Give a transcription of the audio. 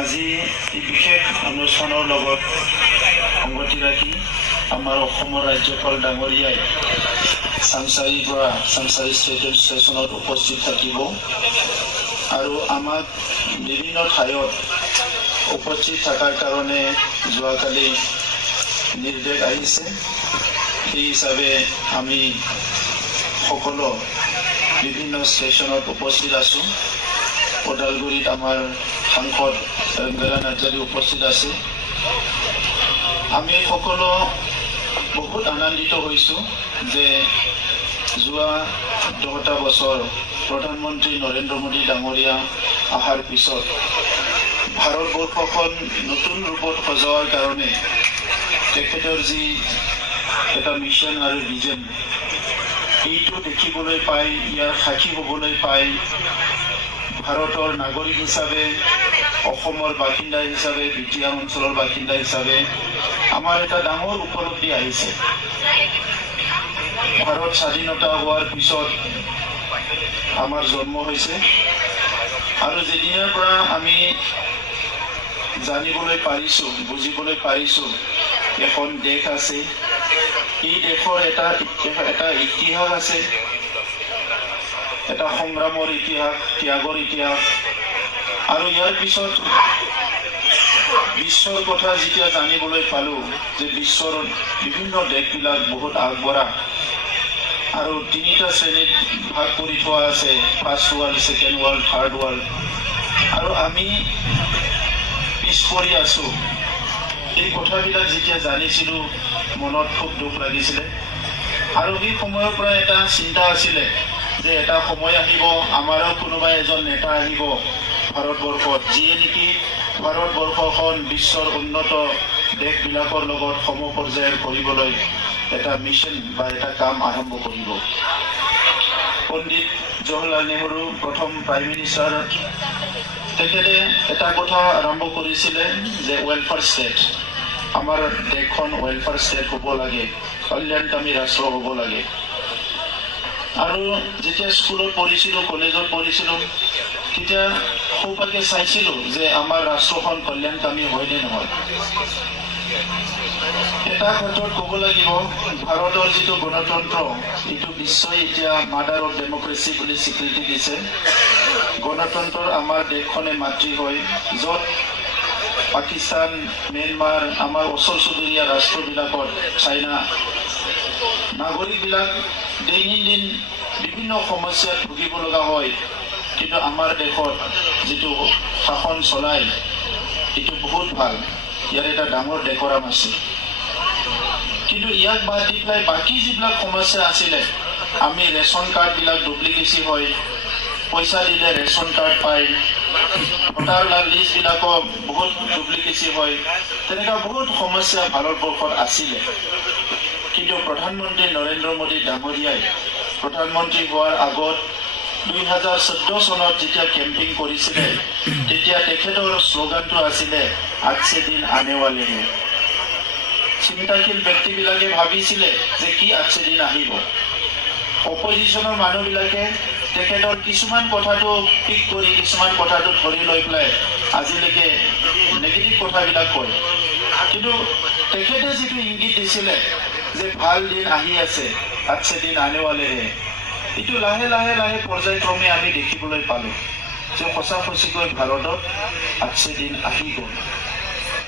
আজি এই বিশেষ অনুষ্ঠানৰ লগত সংগতি ৰাখি আমাৰ অসমৰ ৰাজ্যপাল ডাঙৰীয়াই চাংচাৰীৰ পৰা চাংচাৰী ষ্টেচনত উপস্থিত থাকিব আৰু আমাক বিভিন্ন ঠাইত উপস্থিত থকাৰ কাৰণে যোৱাকালি নিৰ্দেশ আহিছে। সেই হিচাপে আমি সকলো বিভিন্ন ষ্টেচনত উপস্থিত আছোঁ। ওদালগুৰিত আমাৰ সাংসদ ৰঞ্জনা নাৰ্জাৰী উপস্থিত আছে। আমি সকলো বহুত আনন্দিত হৈছোঁ যে যোৱা 10টা বছৰ প্ৰধানমন্ত্ৰী নৰেন্দ্ৰ মোদী ডাঙৰীয়া অহাৰ পিছত ভাৰতবৰ্ষখন নতুন ৰূপত সজোৱাৰ কাৰণে তেখেতৰ যি এটা মিছন আৰু ভিজন এইটো দেখিবলৈ পাই, ইয়াৰ সাক্ষী হ'বলৈ পাই ভাৰতৰ নাগৰিক হিচাপে, অসমৰ বাসিন্দা হিচাপে, বিটিয়া অঞ্চলৰ বাসিন্দা হিচাপে আমাৰ এটা ডাঙৰ উপলব্ধি আহিছে। ভাৰত স্বাধীনতা হোৱাৰ পিছত আমাৰ জন্ম হৈছে আৰু যেতিয়াৰ পৰা আমি জানিবলৈ পাৰিছোঁ, বুজিবলৈ পাৰিছোঁ এখন দেশ আছে, এই দেশৰ এটা ইতিহাস আছে, এটা সংগ্ৰামৰ ইতিহাস, ত্যাগৰ ইতিহাস। আৰু ইয়াৰ পিছত বিশ্বৰ কথা যেতিয়া জানিবলৈ পালোঁ যে বিশ্বৰ বিভিন্ন দেশবিলাক বহুত আগবঢ়া আৰু 3টা শ্ৰেণীত ভাগ কৰি থোৱা আছে, first world, second world, third world, আৰু আমি পিছ পৰি আছোঁ। এই কথাবিলাক যেতিয়া জানিছিলোঁ মনত খুব দুখ লাগিছিলে আৰু সেই সময়ৰ পৰা এটা চিন্তা আছিলে যে এটা সময় আহিব, আমাৰো কোনোবা এজন নেতা আহিব ভাৰতবৰ্ষত, যিয়ে নেকি ভাৰতবৰ্ষখন বিশ্বৰ উন্নত দেশবিলাকৰ লগত সমপৰ্যায়ৰ কৰিবলৈ এটা মিছন বা এটা কাম আৰম্ভ কৰিব। পণ্ডিত জৱাহৰলাল নেহৰু প্ৰথম প্ৰাইম মিনিষ্টাৰ, তেখেতে এটা কথা আৰম্ভ কৰিছিলে যে ৱেলফেয়াৰ ষ্টেট, আমাৰ দেশখন ৱেলফেয়াৰ ষ্টেট হ'ব লাগে, কল্যাণকামী ৰাষ্ট্ৰ হ'ব লাগে। আৰু যেতিয়া স্কুলত পঢ়িছিলোঁ, কলেজত পঢ়িছিলোঁ, তেতিয়া সৌভাগ্যে চাইছিলোঁ যে আমাৰ ৰাষ্ট্ৰখন কল্যাণকামী হয় নে নহয়। এটা ক্ষেত্ৰত ক'ব লাগিব, ভাৰতৰ যিটো গণতন্ত্ৰ এইটো বিশ্বই এতিয়া মাদাৰ অফ ডেমক্ৰেচি বুলি স্বীকৃতি দিছে। গণতন্ত্ৰৰ আমাৰ দেশখনে মাতৃ হয়, য'ত পাকিস্তান, ম্যানমাৰ, আমাৰ ওচৰ চুবুৰীয়া ৰাষ্ট্ৰবিলাকত, চাইনা, নাগৰিকবিলাক দৈনন্দিন বিভিন্ন সমস্যাত ভুগিব লগা হয়। কিন্তু আমাৰ দেশত যিটো শাসন চলায় এইটো বহুত ভাল, ইয়াৰ এটা ডাঙৰ ডেকৰাম আছে। কিন্তু ইয়াক বাদ দি পেলাই বাকী যিবিলাক সমস্যা আছিলে, আমি ৰেচন কাৰ্ডবিলাক ডুপ্লিকেচি হয়, পইচা দিলে ৰেচন কাৰ্ড পায়, ভোটাৰ লিষ্টবিলাকো বহুত ডুপ্লিকেচি হয়, তেনেকুৱা বহুত সমস্যা ভাৰতবৰ্ষত আছিলে। কিন্তু প্ৰধানমন্ত্ৰী নৰেন্দ্ৰ মোদী ডাঙৰীয়াই প্ৰধানমন্ত্ৰী হোৱাৰ আগত 2014 চনত যেতিয়া কেম্পিং কৰিছিলে, তেতিয়া তেখেতৰ শ্লোগানটো আছিলে আজছে দিন আনে ৱালে হে। চিন্তাশীল ব্যক্তিবিলাকে ভাবিছিলে যে কি আজছে দিন আহিব। অপজিশ্যনৰ মানুহবিলাকে তেখেতৰ কিছুমান কথাটো পিক কৰি, কিছুমান কথাটো ধৰি লৈ পেলাই আজিলৈকে নেগেটিভ কথাবিলাক কয়। কিন্তু তেখেতে যিটো ইংগিত দিছিলে যে ভাল দিন আহি আছে, আজছে দিন আনে ৱালে হে, এইটো লাহে লাহে লাহে পৰ্যায়ক্ৰমে আমি দেখিবলৈ পালোঁ যে সঁচা সঁচিকৈ ভাৰতত আজছে দিন আহি গ'ল।